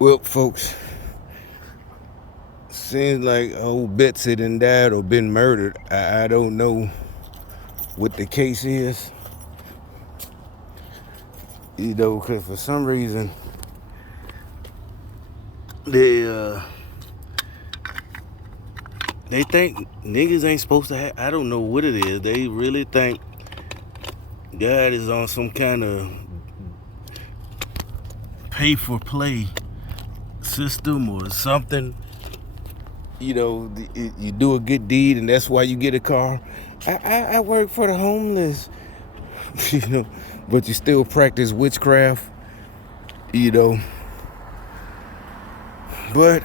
Well, folks, seems like old Betsy done died or been murdered. I don't know what the case is, because for some reason they they think niggas ain't supposed to have. I don't know what it is. They really think God is on some kind of pay for play system or something. You do a good deed and that's why you get a car. I work for the homeless, but you still practice witchcraft, you know. But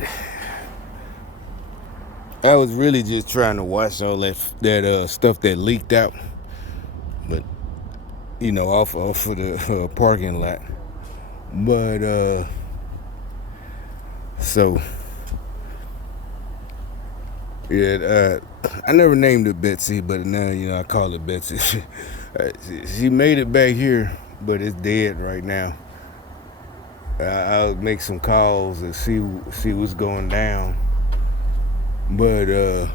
I was really just trying to watch all that stuff that leaked out, but off of the parking lot. But so yeah, I never named it Betsy, but now I call it Betsy. She made it back here, but it's dead right now. I'll make some calls and see what's going down. But I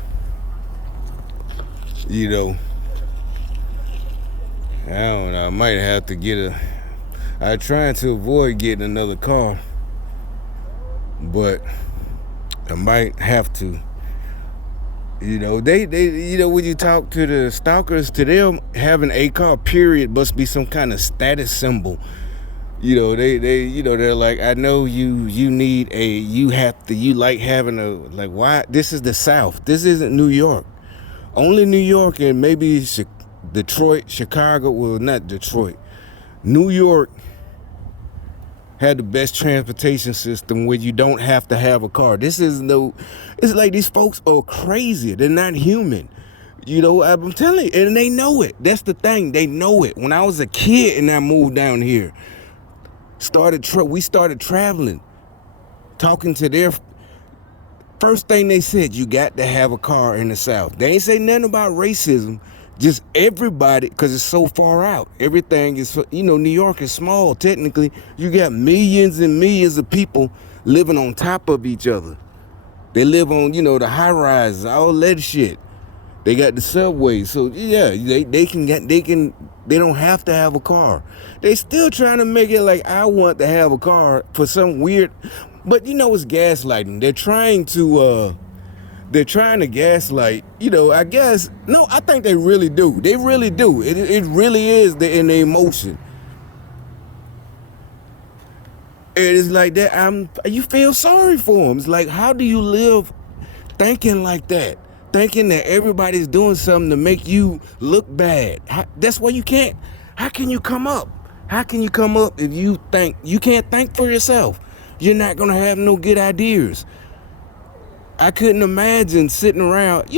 don't know. I might have to get I'm trying to avoid getting another car, but I might have to. They when you talk to the stalkers, to them having a car period must be some kind of status symbol. They're like, I know you need you like having why? This is the South. This isn't New York. Only New York and maybe Detroit, Chicago, well, not Detroit. New York had the best transportation system where you don't have to have a car. It's like these folks are crazy. They're not human. I'm telling you, and they know it. That's the thing. They know it. When I was a kid and I moved down here, we started traveling, talking to their first thing they said, you got to have a car in the South. They ain't say nothing about racism, just everybody, because it's so far out. Everything is, New York is small, technically. You got millions and millions of people living on top of each other. They live on, the high rises, all that shit. They got the subway, so yeah, they don't have to have a car. They still trying to make it like I want to have a car for some weird, but it's gaslighting. They're trying to gaslight. I guess no, I think they really do. They really do. It really is in the emotion. It is like that. You feel sorry for them. It's like, how do you live thinking like that? Thinking that everybody's doing something to make you look bad. That's why you can't. How can you come up? How can you come up if you can't think for yourself? You're not going to have no good ideas. I couldn't imagine sitting around.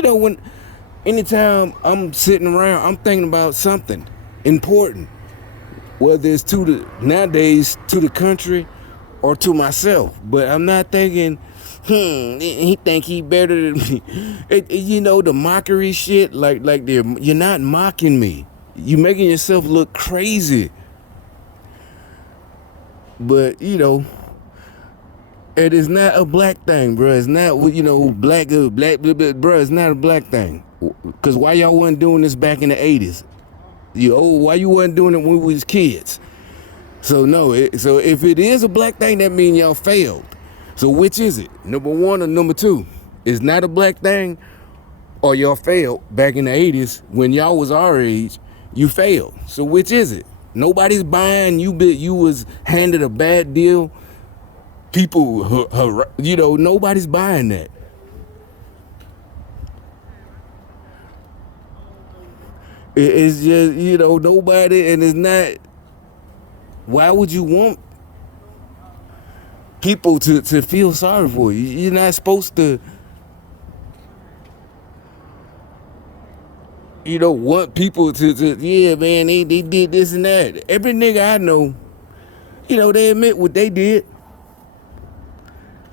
Anytime I'm sitting around, I'm thinking about something important. Whether it's nowadays to the country or to myself. But I'm not thinking, he think he better than me. The mockery shit, like you're not mocking me. You making yourself look crazy. But it is not a black thing, bro. It's not black, bro. It's not a black thing. Cause why y'all wasn't doing this back in the 80s? Why you wasn't doing it when we was kids? So no, so if it is a black thing, that means y'all failed. So which is it? Number one or number two? It's not a black thing, or y'all failed back in the 80s when y'all was our age. You failed. So which is it? Nobody's buying you. You was handed a bad deal. People, nobody's buying that. It's just nobody, and it's not. Why would you want people to feel sorry for you? You're not supposed to, want people to yeah, man, they did this and that. Every nigga I know, they admit what they did.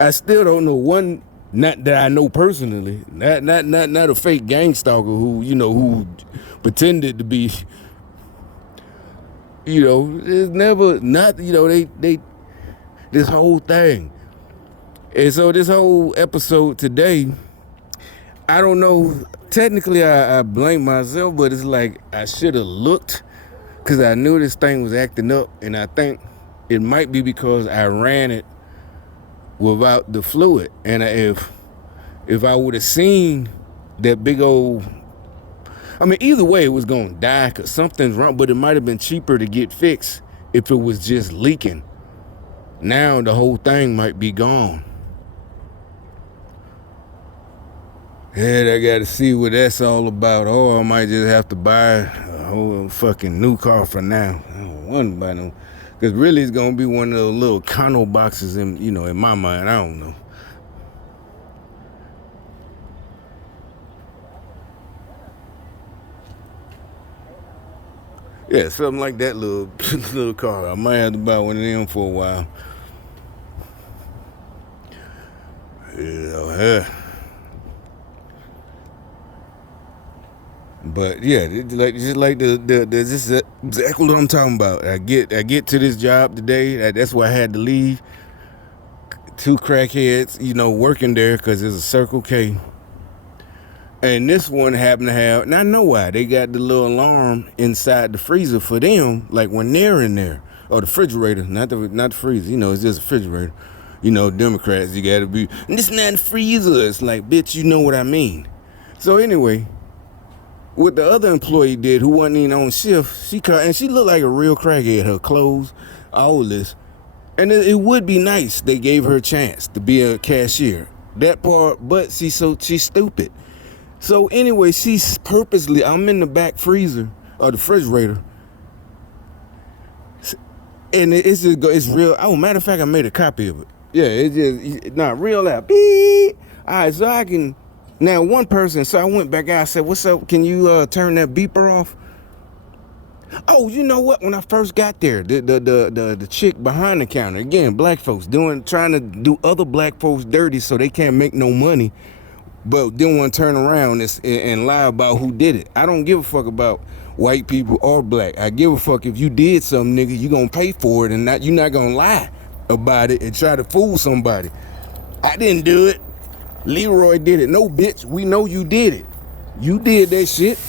I still don't know one, not that I know personally, not a fake gang stalker who pretended to be, it's never, not, they this whole thing. And so this whole episode today, I don't know. Technically, I blame myself, but it's like I should have looked because I knew this thing was acting up, and I think it might be because I ran it without the fluid. And if I would have seen that big old, I mean, either way, it was gonna die because something's wrong. But it might have been cheaper to get fixed if it was just leaking. Now the whole thing might be gone. Yeah, I gotta see what that's all about. Or I might just have to buy a whole fucking new car for now. I don't want to buy no, because really it's gonna be one of those little condo boxes in my mind. I don't know. Yeah, something like that little little car. I might have to buy one of them for a while. Yeah. But yeah, just like the this is exactly what I'm talking about. I get to this job today. That's why I had to leave. 2 crackheads, working there because it's a Circle K. And this one happened to have, and I know why, they got the little alarm inside the freezer for them, like when they're in there, or the refrigerator, not the freezer. It's just a refrigerator. Democrats, you gotta be, and this not the freezer. It's like, bitch, you know what I mean. So anyway, what the other employee did, who wasn't even on shift, she cut, and she looked like a real crackhead. Her clothes, all this, and it would be nice. They gave her a chance to be a cashier. That part, but she's stupid. So anyway, she's purposely, I'm in the back freezer or the refrigerator, and it's real. Oh, matter of fact, I made a copy of it. Yeah, it's just not real loud. Beep. All right, so I can. Now, one person, so I went back out, I said, what's up? Can you turn that beeper off? Oh, you know what? When I first got there, the chick behind the counter, again, black folks, trying to do other black folks dirty so they can't make no money, but didn't want to turn around and lie about who did it. I don't give a fuck about white people or black. I give a fuck if you did something, nigga, you gonna pay for it, and you're not gonna lie about it and try to fool somebody. I didn't do it. Leroy did it. No, bitch, we know you did it. You did that shit.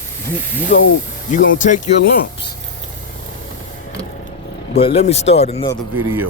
You gonna take your lumps. But let me start another video.